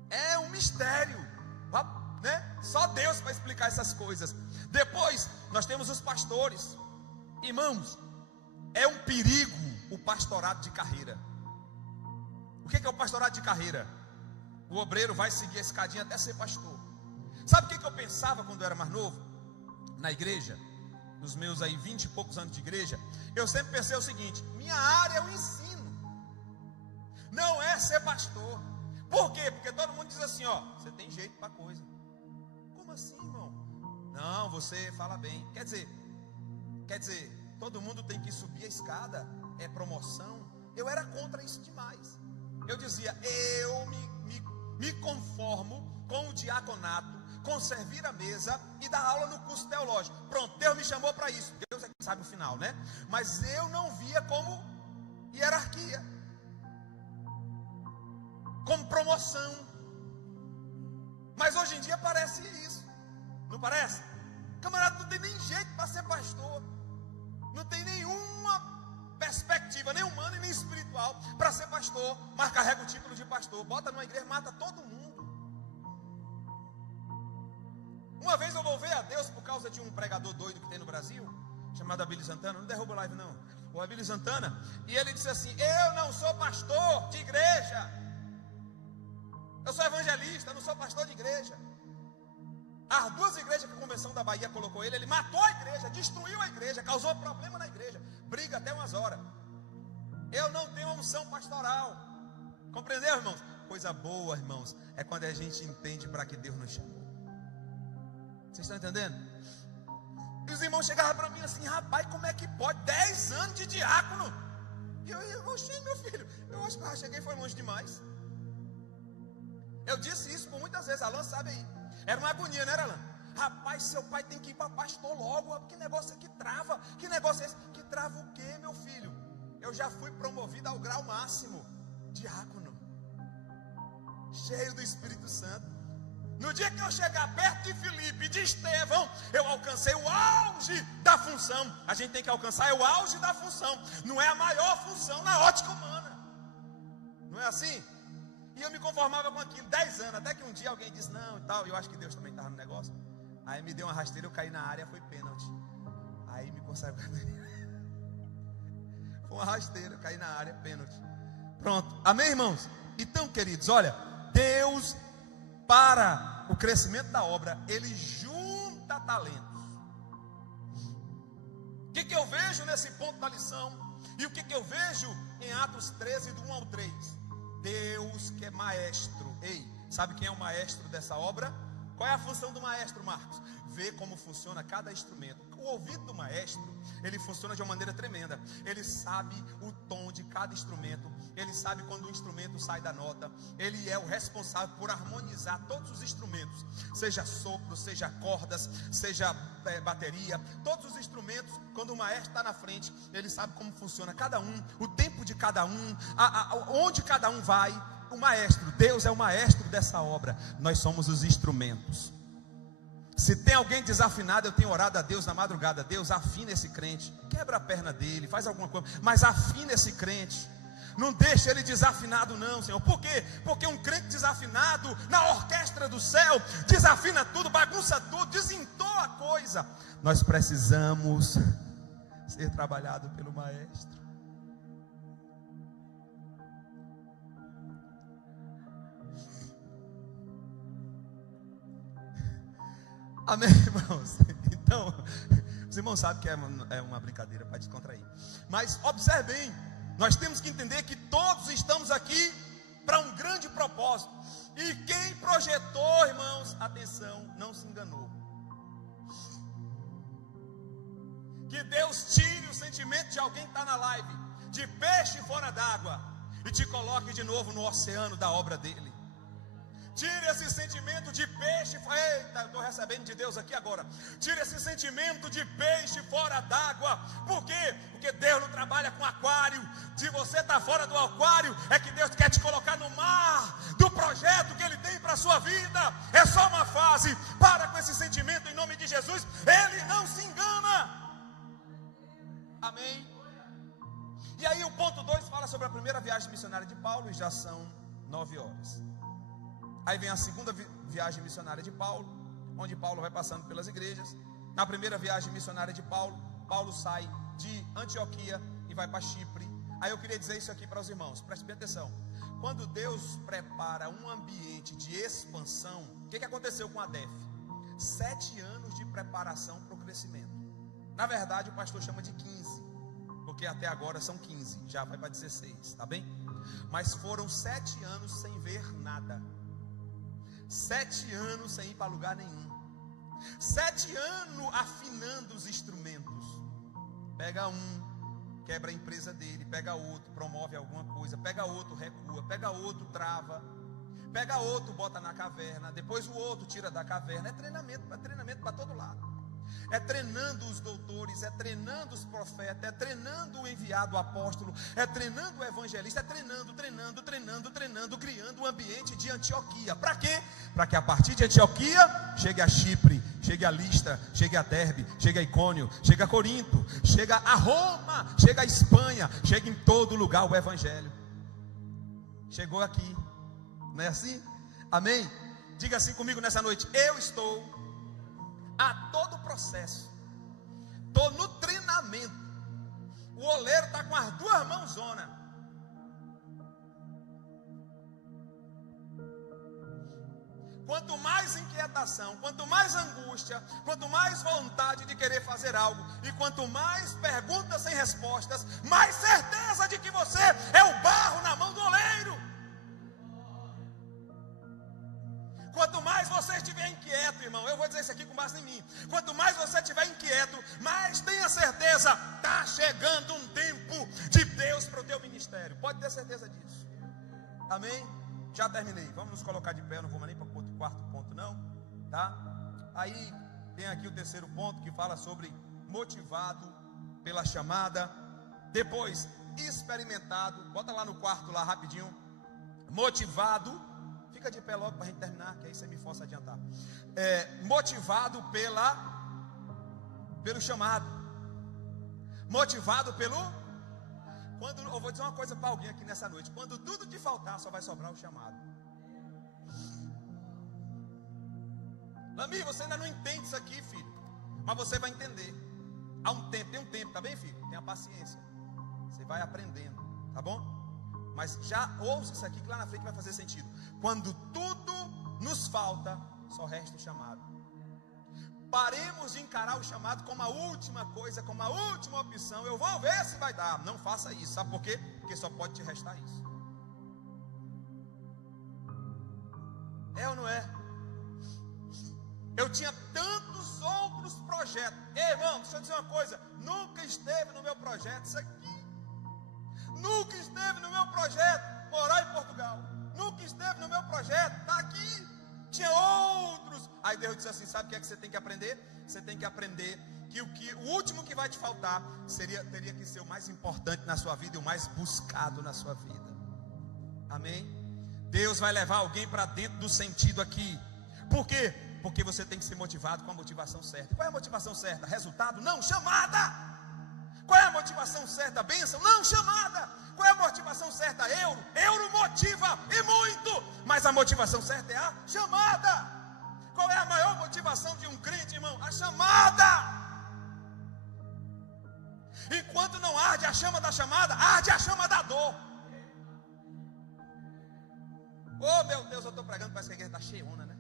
É um mistério, né? Só Deus para explicar essas coisas. Depois nós temos os pastores. Irmãos, é um perigo o pastorado de carreira. O que é o pastorado de carreira? O obreiro vai seguir a escadinha até ser pastor. Sabe o que eu pensava quando eu era mais novo? Na igreja, nos meus aí 20 e poucos anos de igreja, eu sempre pensei o seguinte: minha área é o ensino, não é ser pastor. Por quê? Porque todo mundo diz assim, ó, você tem jeito para coisa. Como assim, irmão? Não, você fala bem. Quer dizer, todo mundo tem que subir a escada, é promoção. Eu era contra isso demais. Eu dizia, eu me conformo com o diaconato, com servir a mesa e dar aula no curso teológico. Pronto, Deus me chamou para isso. Deus é que sabe o final, né? Mas eu não via como hierarquia, como promoção. Mas hoje em dia parece isso, não parece? Camarada, não tem nem jeito para ser pastor, não tem nenhuma perspectiva, nem humana e nem espiritual para ser pastor, mas carrega o título de pastor, bota numa igreja, mata todo mundo. Uma vez eu louvei a Deus por causa de um pregador doido que tem no Brasil, chamado Abílio Santana. Não derruba o live não, o Abílio Santana. E ele disse assim, eu não sou pastor de igreja, eu sou evangelista, não sou pastor de igreja. As duas igrejas que a Convenção da Bahia colocou ele matou a igreja, destruiu a igreja, causou problema na igreja, briga até umas horas. Eu não tenho uma unção pastoral. Compreendeu, irmãos? Coisa boa, irmãos, é quando a gente entende para que Deus nos chamou. Vocês estão entendendo? E os irmãos chegavam para mim assim, rapaz, como é que pode? 10 anos de diácono. E eu oxi, meu filho, eu acho que eu cheguei e foi longe demais. Eu disse isso por muitas vezes, Alan sabe aí. Era uma agonia, não era, Alan? Rapaz, seu pai tem que ir para pastor logo. Que negócio é que trava? Que negócio é esse? Que trava o quê, meu filho? Eu já fui promovido ao grau máximo, diácono, cheio do Espírito Santo. No dia que eu chegar perto de Filipe e de Estevão, eu alcancei o auge da função. A gente tem que alcançar o auge da função. Não é a maior função na ótica humana. Não é assim? E eu me conformava com aquilo, 10 anos, até que um dia alguém disse, não e tal, e eu acho que Deus também estava no negócio. Aí me deu uma rasteira, eu caí na área, foi pênalti. Aí me consagrou. Foi uma rasteira, eu caí na área, pênalti. Pronto, amém, irmãos? Então, queridos, olha, Deus, para o crescimento da obra, Ele junta talentos. O que eu vejo nesse ponto da lição? E o que eu vejo em Atos 13, do 1 ao 3? Deus que é maestro. Ei, sabe quem é o maestro dessa obra? Qual é a função do maestro, Marcos? Ver como funciona cada instrumento. O ouvido do maestro, ele funciona de uma maneira tremenda. Ele sabe o tom de cada instrumento. Ele sabe quando o instrumento sai da nota. Ele é o responsável por harmonizar todos os instrumentos, seja sopro, seja cordas, seja bateria. Todos os instrumentos, quando o maestro está na frente, ele sabe como funciona cada um, o tempo de cada um, onde cada um vai. O maestro, Deus é o maestro dessa obra. Nós somos os instrumentos. Se tem alguém desafinado, eu tenho orado a Deus na madrugada. Deus, afina esse crente. Quebra a perna dele, faz alguma coisa, mas afina esse crente. Não deixa ele desafinado não, Senhor. Por quê? Porque um crente desafinado na orquestra do céu desafina tudo, bagunça tudo, desentoa a coisa. Nós precisamos ser trabalhado pelo maestro. Amém, irmãos? Então, os irmãos sabem que é uma brincadeira para descontrair. Mas observe bem, nós temos que entender que todos estamos aqui para um grande propósito. E quem projetou, irmãos, atenção, não se enganou. Que Deus tire o sentimento de alguém que está na live, de peixe fora d'água, e te coloque de novo no oceano da obra dele. Tire esse sentimento de peixe. Eita, eu estou recebendo de Deus aqui agora. Tire esse sentimento de peixe fora d'água. Por quê? Porque Deus não trabalha com aquário. Se você está fora do aquário, é que Deus quer te colocar no mar do projeto que Ele tem para a sua vida. É só uma fase. Para com esse sentimento em nome de Jesus. Ele não se engana. Amém. E aí o ponto 2 fala sobre a primeira viagem missionária de Paulo. E já são 9 horas. Aí vem a segunda viagem missionária de Paulo, onde Paulo vai passando pelas igrejas. Na primeira viagem missionária de Paulo, Paulo sai de Antioquia e vai para Chipre. Aí eu queria dizer isso aqui para os irmãos, preste bem atenção. Quando Deus prepara um ambiente de expansão, o que aconteceu com a DEF? 7 anos de preparação para o crescimento. Na verdade o pastor chama de 15, porque até agora são 15, já vai para 16, tá bem? Mas foram 7 anos sem ver nada. 7 anos sem ir para lugar nenhum. 7 anos afinando os instrumentos. Pega um, quebra a empresa dele. Pega outro, promove alguma coisa. Pega outro, recua. Pega outro, trava. Pega outro, bota na caverna. Depois o outro tira da caverna. É treinamento para todo lado. É treinando os doutores, é treinando os profetas, é treinando o enviado, o apóstolo, é treinando o evangelista, é treinando, criando um ambiente de Antioquia. Para quê? Para que a partir de Antioquia chegue a Chipre, chegue a Listra, chegue a Derbe, chegue a Icônio, chegue a Corinto, chegue a Roma, chegue a Espanha, chegue em todo lugar o evangelho. Chegou aqui, não é assim? Amém? Diga assim comigo nessa noite: eu estou a todo o processo, estou no treinamento. O oleiro está com as 2 mãos zona. Quanto mais inquietação, quanto mais angústia, quanto mais vontade de querer fazer algo, e quanto mais perguntas sem respostas, mais certeza de que você é o barro na mão do oleiro. Quanto mais você estiver inquieto, irmão, eu vou dizer isso aqui com base em mim. Quanto mais você estiver inquieto, mais tenha certeza, está chegando um tempo de Deus para o teu ministério. Pode ter certeza disso. Amém? Já terminei. Vamos nos colocar de pé, eu não vou nem para o 4º ponto não, tá? Aí tem aqui o 3º ponto que fala sobre motivado pela chamada. Depois, experimentado. Bota lá no 4º lá rapidinho. Motivado. Fica de pé logo para a gente terminar, que aí você me força a adiantar. Motivado pelo chamado. Motivado pelo... eu vou dizer uma coisa para alguém aqui nessa noite: quando tudo te faltar, só vai sobrar o chamado. Lami, você ainda não entende isso aqui, filho, mas você vai entender. Há um tempo, tem um tempo, tá bem, filho? Tenha paciência. Você vai aprendendo, tá bom? Mas já ouça isso aqui que lá na frente vai fazer sentido. Quando tudo nos falta, só resta o chamado. Paremos de encarar o chamado como a última coisa, como a última opção. Eu vou ver se vai dar. Não faça isso. Sabe por quê? Porque só pode te restar isso. É ou não é? Eu tinha tantos outros projetos. Ei, irmão, deixa eu dizer uma coisa. Nunca esteve no meu projeto isso aqui. Nunca esteve no meu projeto morar em Portugal. Nunca esteve no meu projeto estar aqui. Tinha outros. Aí Deus disse assim: sabe o que é que você tem que aprender? Você tem que aprender que o último que vai te faltar teria que ser o mais importante na sua vida e o mais buscado na sua vida. Amém? Deus vai levar alguém para dentro do sentido aqui. Por quê? Porque você tem que ser motivado com a motivação certa. Qual é a motivação certa? Resultado? Não, chamada. Qual é a motivação certa? Bênção? Não, chamada. Qual é a motivação certa? Euro? Euro motiva e muito. Mas a motivação certa é a chamada. Qual é a maior motivação de um crente, irmão? A chamada. Enquanto não arde a chama da chamada, arde a chama da dor. Oh meu Deus, eu estou pregando, parece que a igreja está cheiona, né?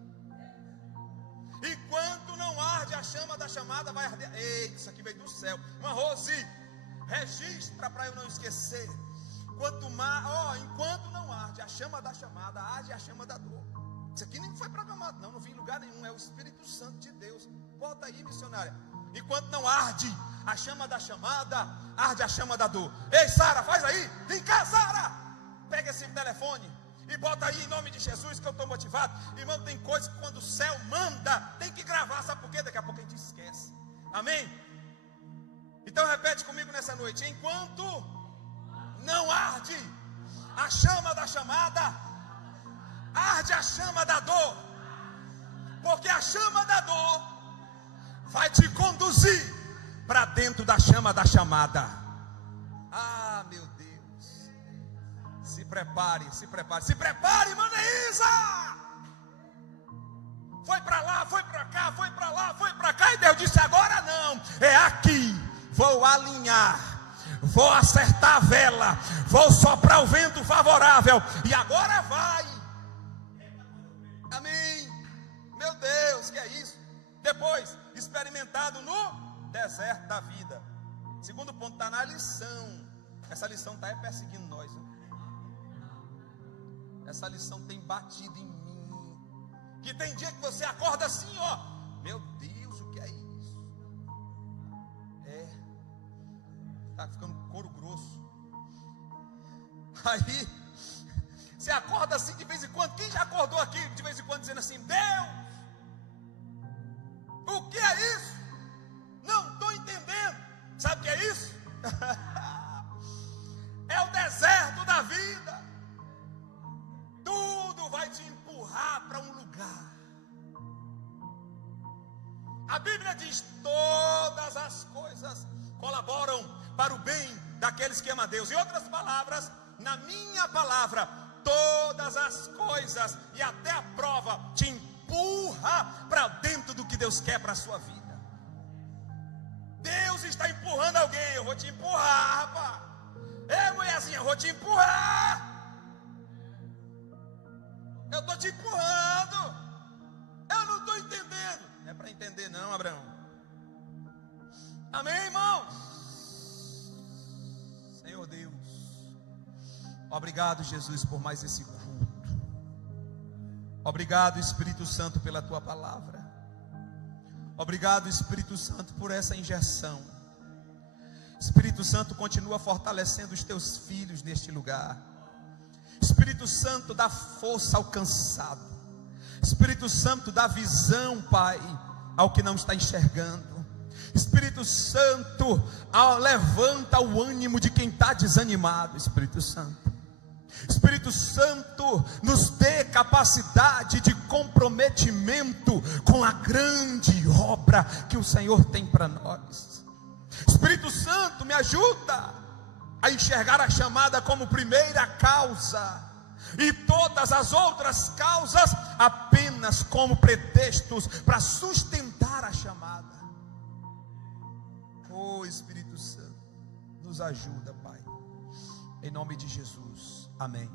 Enquanto não arde a chama da chamada, vai arder. Eita, isso aqui veio do céu. Uma Rose, registra para eu não esquecer. Enquanto não arde a chama da chamada, arde a chama da dor. Isso aqui nem foi programado, não vi em lugar nenhum. É o Espírito Santo de Deus. Bota aí, missionária. Enquanto não arde a chama da chamada, arde a chama da dor. Ei, Sara, faz aí. Vem cá, Sara. Pega esse telefone e bota aí em nome de Jesus, que eu estou motivado. Irmão, tem coisas que quando o céu manda, tem que gravar. Sabe por quê? Daqui a pouco a gente esquece. Amém? Então repete comigo nessa noite. Enquanto não arde a chama da chamada, arde a chama da dor. Porque a chama da dor vai te conduzir para dentro da chama da chamada. Ah, meu Deus. Se prepare, Manaísa. Foi para lá, foi para cá, foi para lá, foi para cá. E Deus disse: agora não, é aqui. Vou alinhar, vou acertar a vela, vou soprar o vento favorável. E agora vai. Amém. Meu Deus, que é isso? Depois, experimentado no deserto da vida. Segundo ponto, está na lição. Essa lição está perseguindo nós. Essa lição tem batido em mim. Que tem dia que você acorda assim, ó. Meu Deus, o que é isso? Está ficando couro grosso. Aí, você acorda assim de vez em quando. Quem já acordou aqui de vez em quando dizendo assim: Deus, o que é isso? Não estou entendendo. Sabe o que é isso? É o deserto da vida. Tudo vai te empurrar para um lugar. A Bíblia diz: todas as coisas colaboram para o bem daqueles que amam a Deus. Em outras palavras, na minha palavra, todas as coisas e até a prova te empurra para dentro do que Deus quer para a sua vida. Deus está empurrando alguém. Eu vou te empurrar, rapaz. Ei, mulherzinha, eu vou te empurrar. Eu estou te empurrando. Eu não estou entendendo. Não é para entender não, Abraão. Amém, irmãos? Senhor Deus, obrigado, Jesus, por mais esse culto. Obrigado, Espírito Santo, pela tua palavra. Obrigado, Espírito Santo, por essa injeção. Espírito Santo, continua fortalecendo os teus filhos neste lugar. Espírito Santo, dá força ao cansado. Espírito Santo, dá visão, Pai, ao que não está enxergando. Espírito Santo, levanta o ânimo de quem está desanimado. Espírito Santo, Espírito Santo, nos dê capacidade de comprometimento com a grande obra que o Senhor tem para nós. Espírito Santo, me ajuda a enxergar a chamada como primeira causa, e todas as outras causas apenas como pretextos para sustentar a chamada. Oh, Espírito Santo, nos ajuda, Pai, em nome de Jesus, amém.